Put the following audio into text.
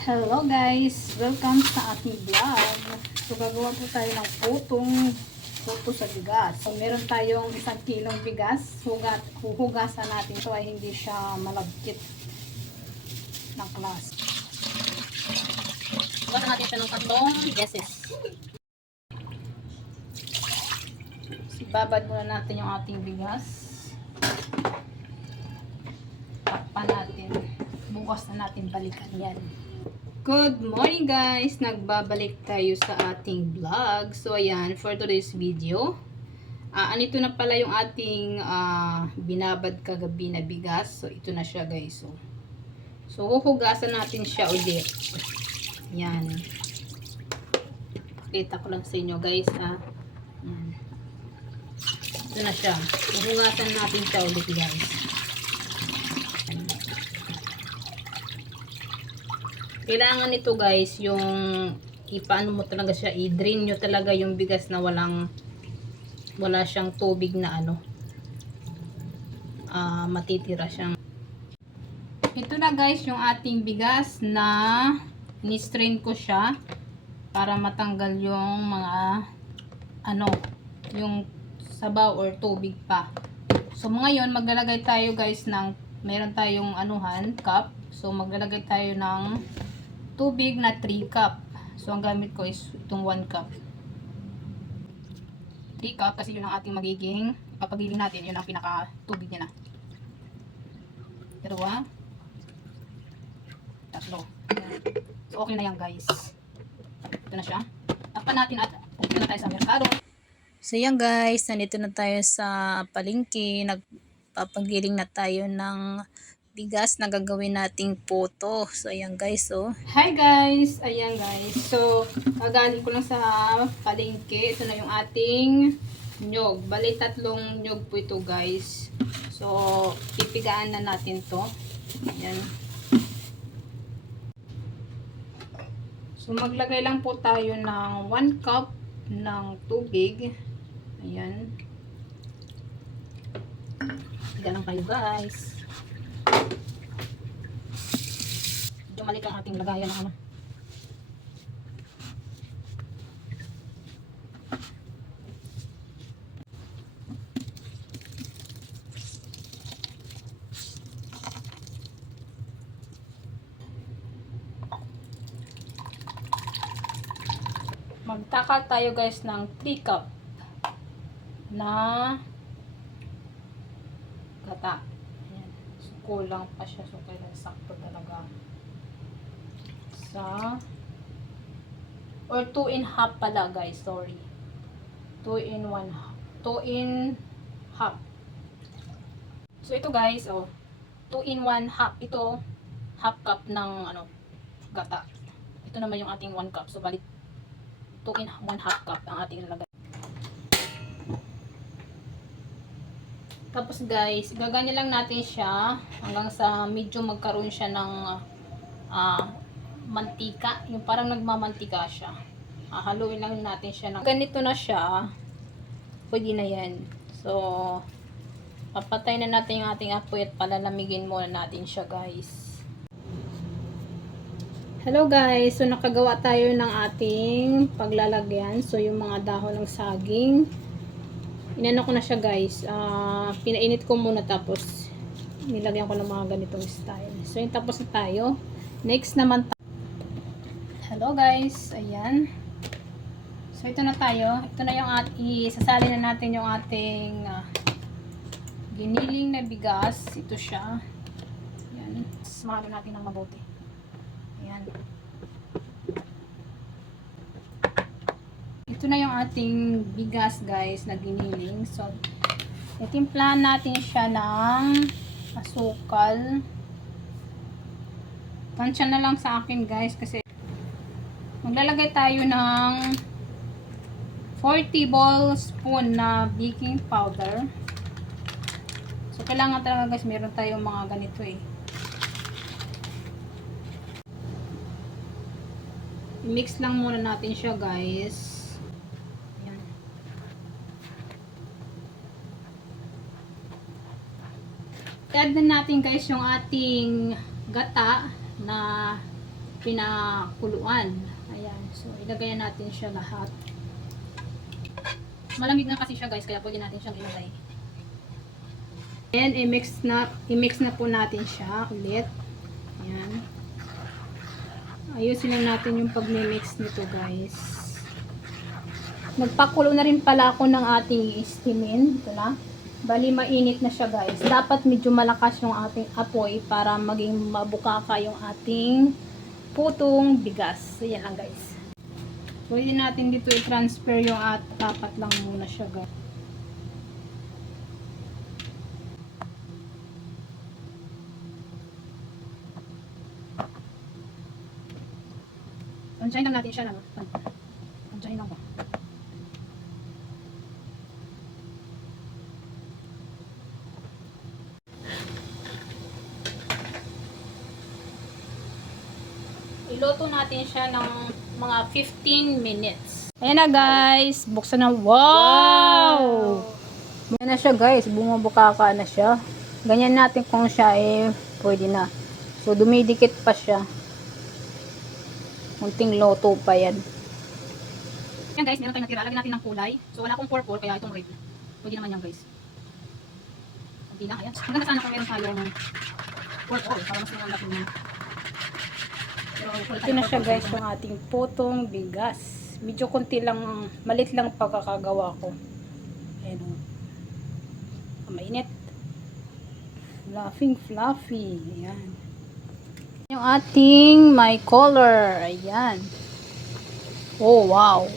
Hello guys! Welcome sa ating vlog. So gagawa po tayo ng puto sa bigas. So meron tayong 1 kilong bigas. Huhugasan natin ito ay hindi siya malagkit ng klase. Hugasan natin siya ng 3 beses. Ibabad muna natin yung ating bigas. Takpan natin. Bukas na natin balikan yan. Good morning guys! Nagbabalik tayo sa ating vlog. So ayan, for today's video, anito na pala yung ating binabad kagabi na bigas. So ito na siya guys. So huhugasan natin siya ulit. Yan. Pakita ko lang sa inyo guys ha. Yan. Ito na siya. Huhugasan natin siya ulit guys. Kailangan nito guys, yung ipaano mo talaga siya, i-drain nyo talaga yung bigas na wala siyang tubig na matitira siyang. Ito na guys yung ating bigas na ni-strain ko siya para matanggal yung mga yung sabaw or tubig pa. So ngayon maglalagay tayo guys ng, meron tayong cup. So maglalagay tayo ng tubig na 3 cup. So ang gamit ko is itong 1 cup. 3 cup kasi yun ang ating magiging papagiling natin, yun ang pinaka tubig niya na. 2, 3. So okay na yan guys. Ito na siya. Takpan natin at pupunta na tayo sa merkado. So yan guys, nandito na tayo sa palengke. Nagpapagiling na tayo ng bigas na gagawin nating puto. So ayan guys, Hi guys! Ayan guys. So, kagaling ko lang sa palengke. Ito na yung ating nyog. Bali 3 nyog po ito guys. So, pipigaan na natin to. Ayan. So, maglagay lang po tayo ng 1 cup ng tubig. Ayan. piga lang kayo guys. Medyo maliit ang ating lagayan ng Magtakal tayo guys ng 3 cup na gata. Ayan. So, kulang pa siya. So, kailangan sakto talaga. Or 2 in half pala guys. Sorry. 2 in 1 half. 2 in half. So, ito guys. 2 in 1 half. Ito, half cup ng gata. Ito naman yung ating 1 cup. So, balik 2 in 1 half cup ang ating nilagay. Tapos guys, gaganyan lang natin siya hanggang sa medyo magkaroon siya ng mantika. Yung parang nagmamantika siya. Haluin lang natin siya ng ganito na siya. Pwede na yan. So, papatay na natin yung ating apoy at palalamigin muna natin siya guys. Hello guys, so nakagawa tayo ng ating paglalagyan. So yung mga dahon ng saging, inano ko na siya guys, pinainit ko muna tapos nilagyan ko ng mga ganitong style. So yung tapos na tayo. Next naman hello guys, ayan. So ito na tayo. Ito na yung isasali na natin yung ating giniling na bigas. Ito siya. Ayan. Sumalo natin ng mabuti. Ayan. Ito na yung ating bigas guys na giniling. So, itimplahan natin siya ng asukal. Tansya na lang sa akin guys kasi maglalagay tayo ng 40 tablespoon na baking powder. So, kailangan talaga guys meron tayong mga ganito I-mix lang muna natin siya guys. Ayan. I-add na natin guys yung ating gata na pinakuluan. Ayan. So, ilagay natin siya lahat. Malamig na kasi siya guys, kaya pwede natin siyang ilagay. Then, i-mix na po natin siya ulit. Ayan. Ayusin lang natin yung pag-mix nito guys. Nagpakulo na rin pala ako ng ating istimin. Ito na. Bali, mainit na siya guys. Dapat medyo malakas yung ating apoy para maging mabukaka yung ating putong bigas. So, yan lang guys. Pwede natin dito i-transfer yung tapat lang muna siya guys. Pansyahin lang natin siya lang. Pansyahin lang ba? Iluto natin siya ng mga 15 minutes. Ayan na guys. Buksan na. Wow! Ayan na siya guys. Bumabukaka na siya. Ganyan natin kung siya pwede na. So dumidikit pa siya. Munting loto pa yan. Yan guys. Meron tayong natira. Lagyan natin ng kulay. So wala akong purple kaya itong red. Pwede naman yan guys. Hindi na. Ayan. Maganda sana kung meron tayong purple. Para mas naman natin. Ito na siya guys yung ating putong bigas. Medyo konti lang, malit lang pagkakagawa ko. Ayan o. Mainit. Fluffy. Ayan. Yung ating my color. Ayan. Oh wow.